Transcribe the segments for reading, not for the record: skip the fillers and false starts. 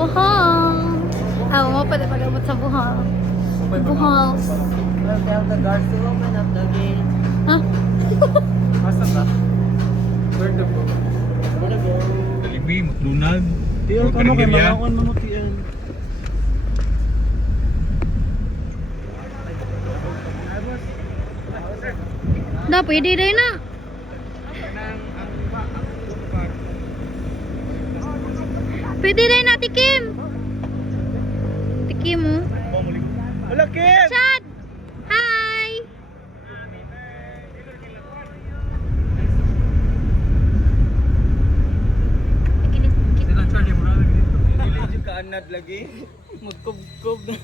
Buhol. Ah, mo pa pag-abot sa Buhol. Buhol. Well, tell the guards to open up the gate. Ha? Asa ka? Where to go? Where to go? Dalibi, McDonald. Tiyan ka mo kay Malakon Manutian. Na, pwede rin na. Pwede rin na, Tikim. Tikim mo. Wala, Kim! Chad! Hi! Sila charge mo na dito. Dili ka anad lagi. Magkub-kub na.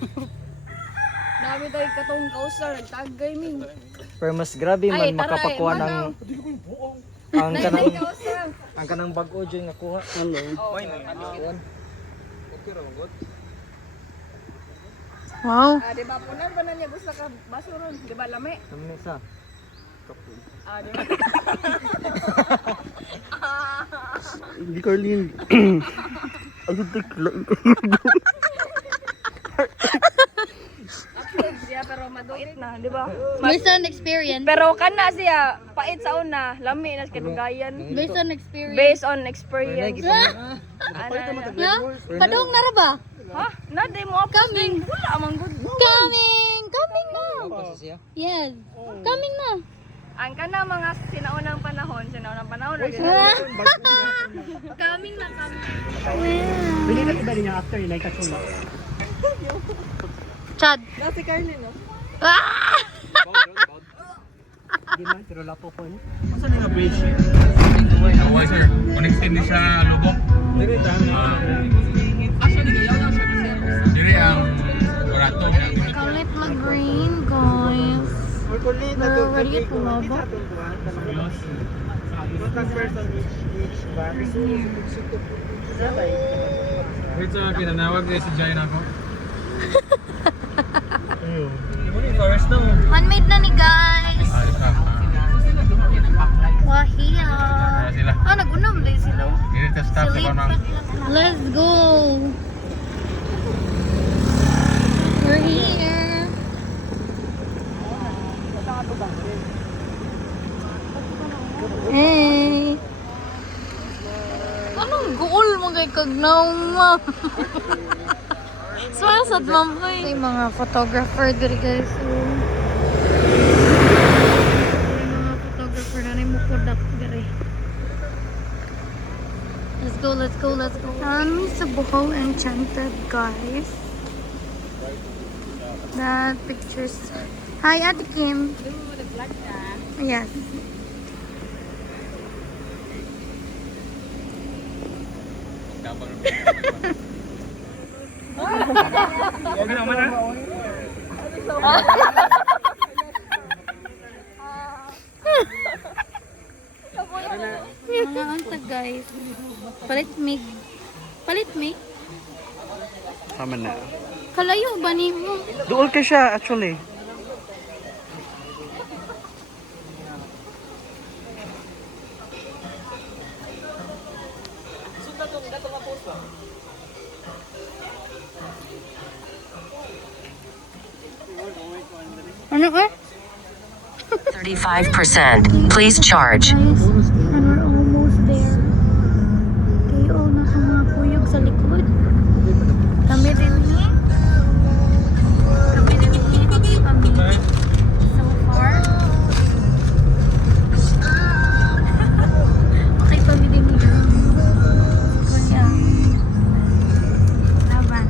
Dami tayo katong kausar, nagtagay min. Pero mas grabe Ay, man taray, makapakuha ng manaw. ang ang kanang bag-o dyan nga kuha. Hello. Oh, Okay ra magod. Wow. di ba punan ba na niya gusto ka basuron? Di ba lami? Kami sa Di ba? Hindi Carlin. Ayun tikla. Actually, siya pero maduit na, di ba? Based on experience. Pero kana siya, pait sa una, lami na sa katugayan. Based on experience. Based on experience. No? Padong na ra ba? Ha? Na, di mo apos Coming. din. Wala amang good. Coming! Coming na! Yes. Coming na. Ang kana mga sinaunang panahon. Coming na, coming. Bili na iba niya after inay kasula. Chad. Si Carlin, no? Ah! Di man pero lapo ko ni. Asa na bridge? Away sir. Connected ni sa Lubok. Dili tama. Dili ang barato. Kalit na green, guys. We're already at Lobo. Wait sa pinanawag ni si Jai na ako. Forest na mo. Handmade na ni guys. Alis na. Wahiya. Sila. Ah, nag-unom din sila. Dili ta stop sa kanang. Let's go. We're here. Hey. Anong goal mo kay Kagnaw ma? Smile sad ma'am. Ay, mga photographer diri guys. So, mga photographer na mo kodak diri. Let's go, let's go, let's go. Kami sa Bohol Enchanted, guys. That pictures. Hi, Ate Kim. Yes. Okay naman ha. Mga anta guys. Palit mig. Palit mig? Tama na. Kalayo ba ni mo? Duol ka siya actually. Ano ka? 35%. Please charge. Guys, and we're almost there. Kayo na sa mga kuyog sa likod. Kami din ni. Kami din ni. Kami. So far. Okay, kami din ni. Kuya. Laban.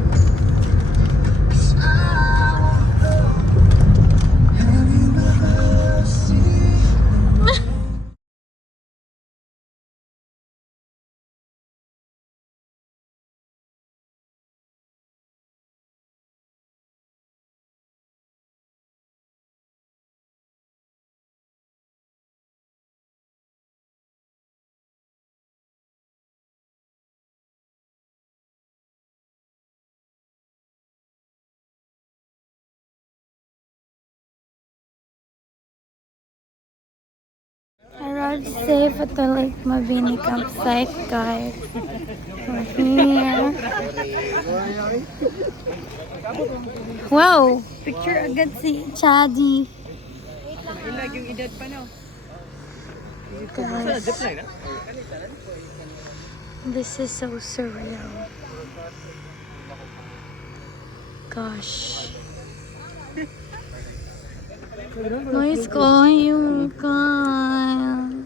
safe at the Lake Mabini campsite, guys. We're here. Wow! Picture agad si Chadi. Ilag yung edad pa no. Guys, this is so surreal. Gosh. Nice kayo, Kyle.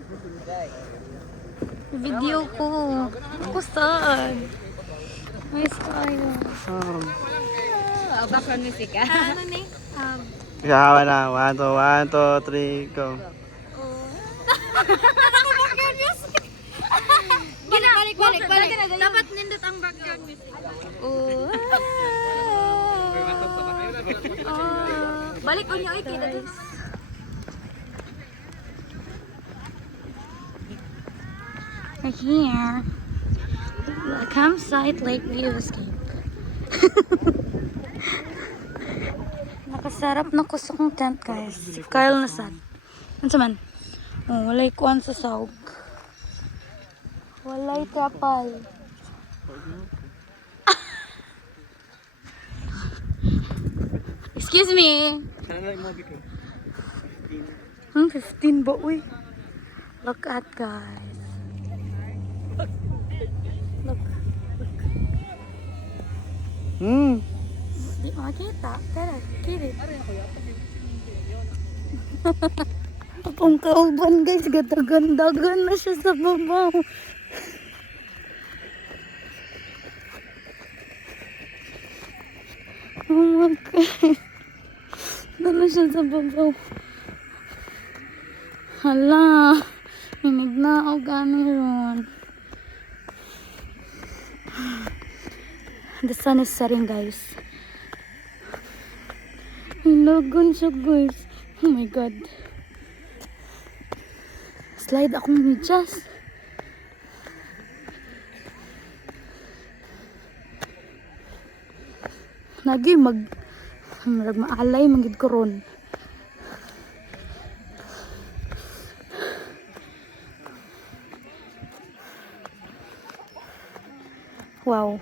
Video ko. Ako saan? Nice kayo. Background music ah. Ano ni? Ikaw na. 1, 2, 3, go. Balik. Dapat nindot ang background music. Balik ko niyo kita dun. We're here. A campsite Lakeview Escape. Nakasarap na kusok ng tent, guys. Si Kyle nasad. Ano man? Oh, walay kuwan sa sahog. Walay kapal. Excuse me. 15 ba, uy? Look at, guys. Look. Di makita. Tara, kirit. Ang kauban, guys. Ganda-gandagan na siya sa babaw. Oh my God. Dala siya sa babaw. Hala. Minig na ako gani ron. The sun is setting, guys. Hilagan siya, guys. Oh my God. Slide akong medyas. Lagi maalay magid ko ron. Wow.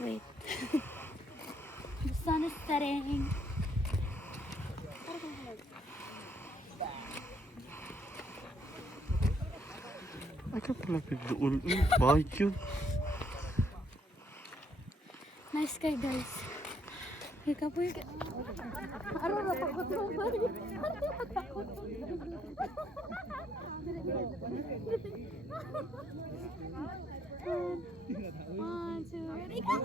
Wait. The sun is setting. Ikaw pala pigdoon. Bakit yun? Nice guy, guys. Ikaw po yung... Araw na takot mo ba? One, two, ready, go!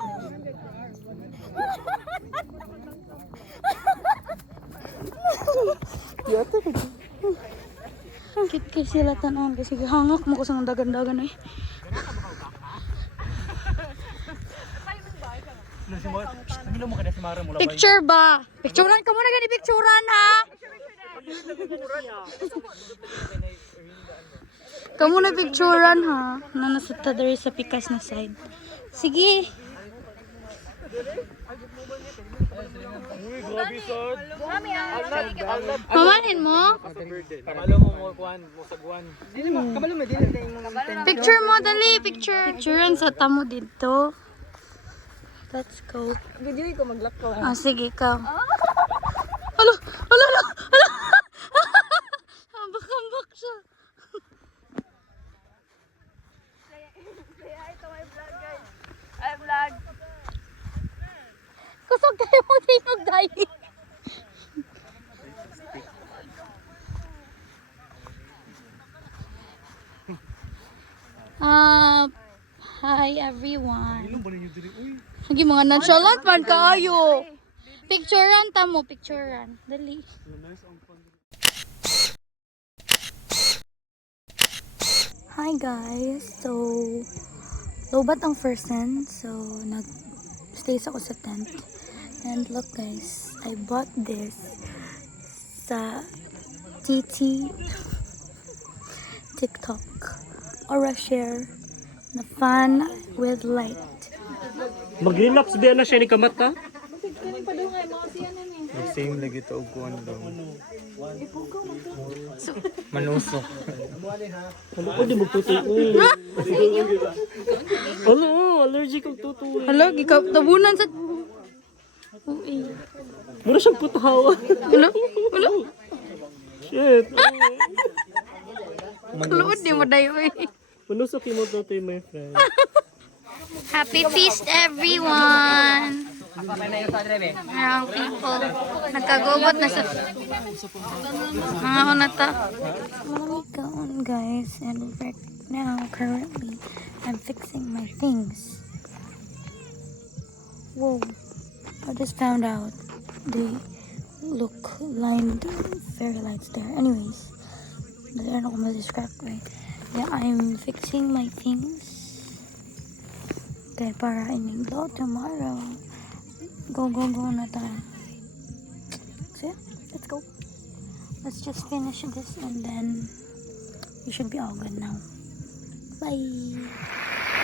Kit kay sila tanon kasi hangak mo ko sa dagan-dagan eh. Picture ba? Picturean ka muna gani picturean ha. Kamu na picturean ha. Nasa tadari sa pikas na side. Sige. Mamanin mo? Kabalo mo mo kuan, mo sagwan. Kabalo mo din Picture mo dali, picture. Picturean sa tamo dito. Let's go. Video ko maglakaw. Ah, sige ka. Alo. Ambak siya. Kaya ito may vlog guys. Ay vlog. Kusog kayo mo tingog dahil. Hi everyone. Lagi mga nonchalant man kayo. Picturean ta mo, picturean. Dali. Hi guys. So lobat ang person. So nag-stay ako sa tent. And look guys, I bought this sa TikTok. Aura Share The fan with light. Mag-relapse ba na siya ni kamata? Same lagi ito og kuan daw. Manusok. Ano ko di magtutoy? Ano, allergic ang tutoy. Hala, gikaw tabunan sa... Uy. Mura siyang putahawa. Hala, hala. Shit. Kaluod di mo dayo eh. Manusok yung mga tutoy, my friend. Happy feast everyone! Ang people. Nagkagubot na sa... Mga unata. Going guys, and right now, currently, I'm fixing my things. Whoa. I just found out they look lined fairy lights there. Anyways, I don't know how to describe it. Yeah, I'm fixing my things. Okay, para iniglo tomorrow. Go na tayo. So yeah, let's go. Let's just finish this and then we should be all good now. Bye!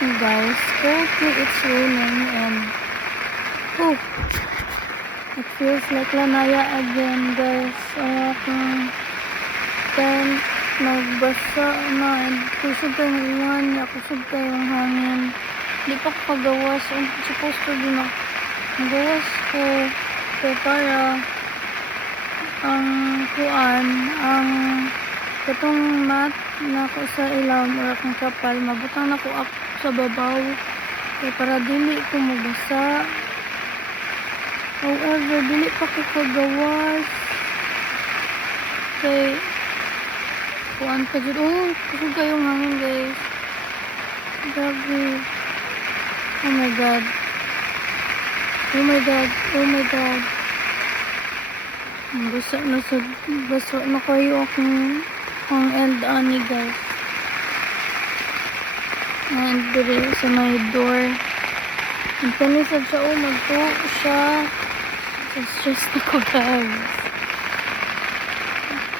Hey guys, currently it's raining and oh, it feels like Lanaya again guys. Aking tent nagbasa na and kusog kayong uwan, kusog kayong hangin. Di pa ko kagawas. I'm supposed to be magawas ko. Kaya para ang kuan, ang katong mat na ko sa ilam o akong kapal, mabutang na ko up sa babaw. Kaya para dili ko mabasa. However, dili pa ko kagawas. Kaya kuan pa dyan. Oh, kusog kayong hangin guys. Grabe. Oh my god. Oh my god. Oh my god. Basa na kayo akong ang end ani guys. And diri sa my door. Ang panisad siya. Oh magtuo siya. It's just na ko guys.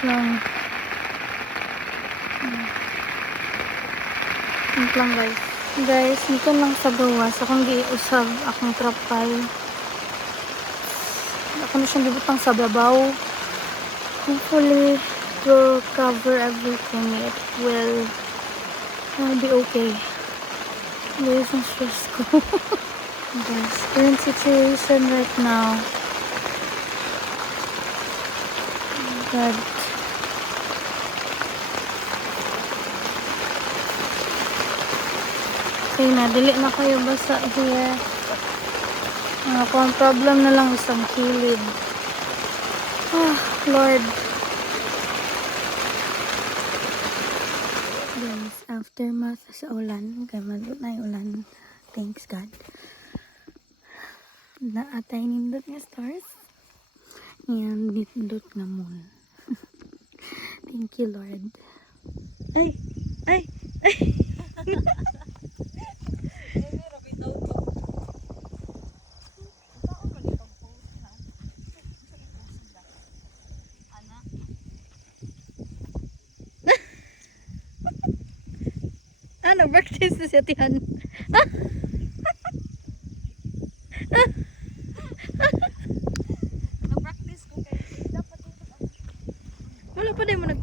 Lang. Lang guys. Guys, nito lang sa gawas. Akong giusab akong trapal. Ako na siyang gibutang sa babaw. Hopefully, it will cover everything. It will be okay. Guys, ang stress ko. Guys, current situation right now. Oh God. Okay na, dili na kayo basa here. Kung ang problem na lang isang kilid. Ah, Lord. Guys, aftermath sa ulan. Kaya madot na yung ulan. Thanks God. Naatay nindot nga stars. Yan, nindot nga moon. Thank you, Lord. Ay! Ay! Ay! Nag-practice na siya tiyan. Nag-practice ko kayo. Dapat ito. Wala pa din mo nag...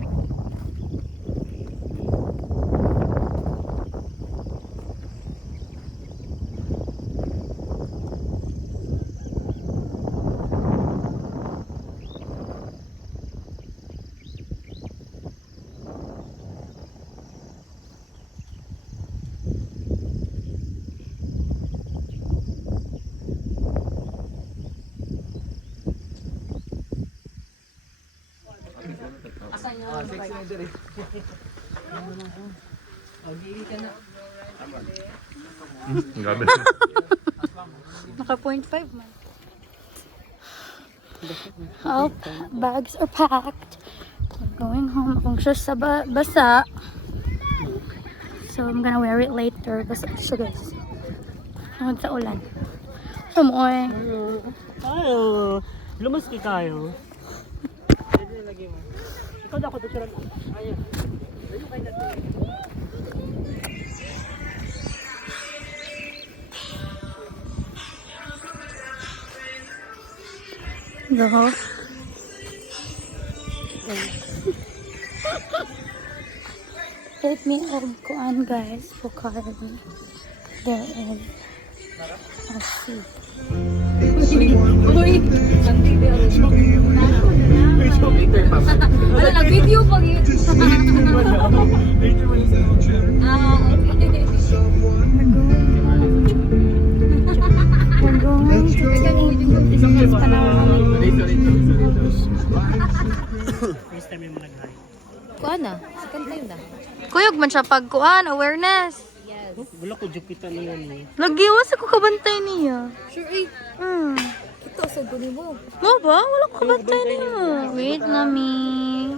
Grabe. Naka 0.5 man. Oh, bags are packed. We're going home. Akong shoes sa basa. So I'm gonna wear it later. Basa siya guys. Tungod sa ulan. Sumoy. Ayo, lumas ki kayo. Ikaw daw ko dito. Ayun. Go. Let me kuan guys, Bukhari. There in a sea. Uy! Wala, nag-video pag yun. Okay. We're going to take Kuan na? Second time na? Kuyog man siya pag kuan, awareness. Yes. Wala ko jupitan niya ni. Lagiwas ako kabantay niya. Sure eh. Ito, sa guni mo. Mo ba? Wala ko kabantay niya. Wait na me.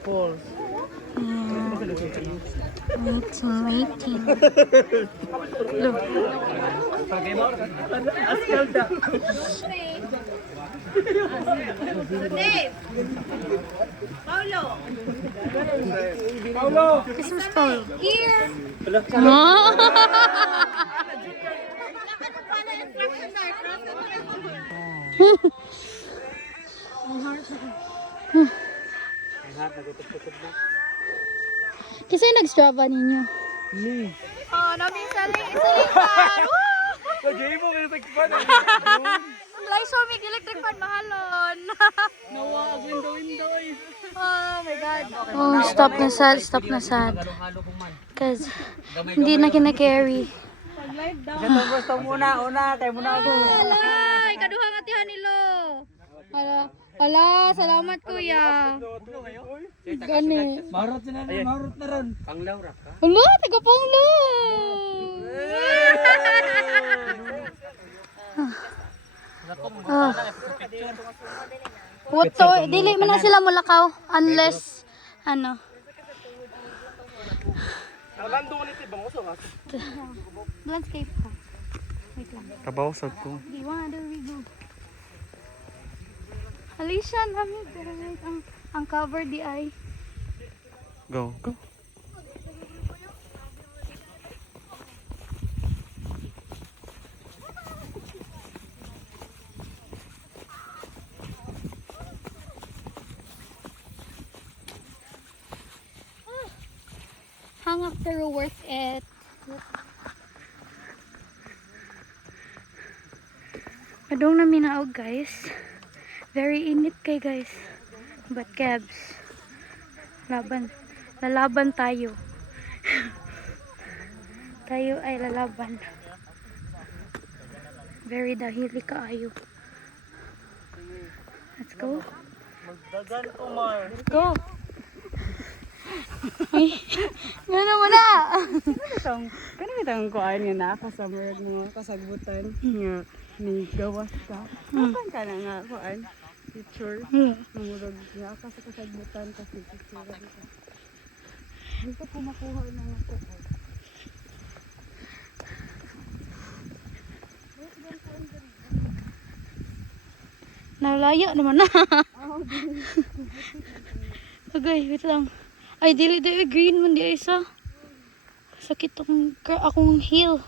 Four. Waiting. Look. Christmas Paulo. Here! Kasi nag-strava ninyo. Oh, namin saling fan. Lagi mo kayo tagpan. Like, show me, electric fan, mahalon. Nawa, window. Oh my God. Oh, stop na sad, stop na sad. Cause hindi na kina-carry. Gusto muna, kay muna ako. Alay, kaduha nga tihan nilo. Ala, salamat kuya. Gani. Marot na ron. Panglaw ra ka? Ala, taga Panglo. What to? Dili man na sila mulakaw unless ano. Lando ko nito bang uso ka? Landscape ko. Wait lang. Kabawsag ko. Okay, one, there we go. Alicia, namin pero wait, ang cover di ay. Go. Hang up pero worth it. Adong na minaog guys. Very init kay guys. But cabs. Lalaban tayo. Tayo ay lalaban. Very dahili kaayo. Let's go. Magdagan ko, Mar. Let's go. Ay, gano'n mo na. Kanang itang kuan nga nakasummer mo kasagbutan nga ni gawas ka. Kapan ka na nga kuan picture mamurog nga ka sa kasagbutan kasi picture ka. Gusto ko makuha na nga ko. Nalaya naman na. Okay, wait lang. Ay, dili green man di isa. Sakit akong heel.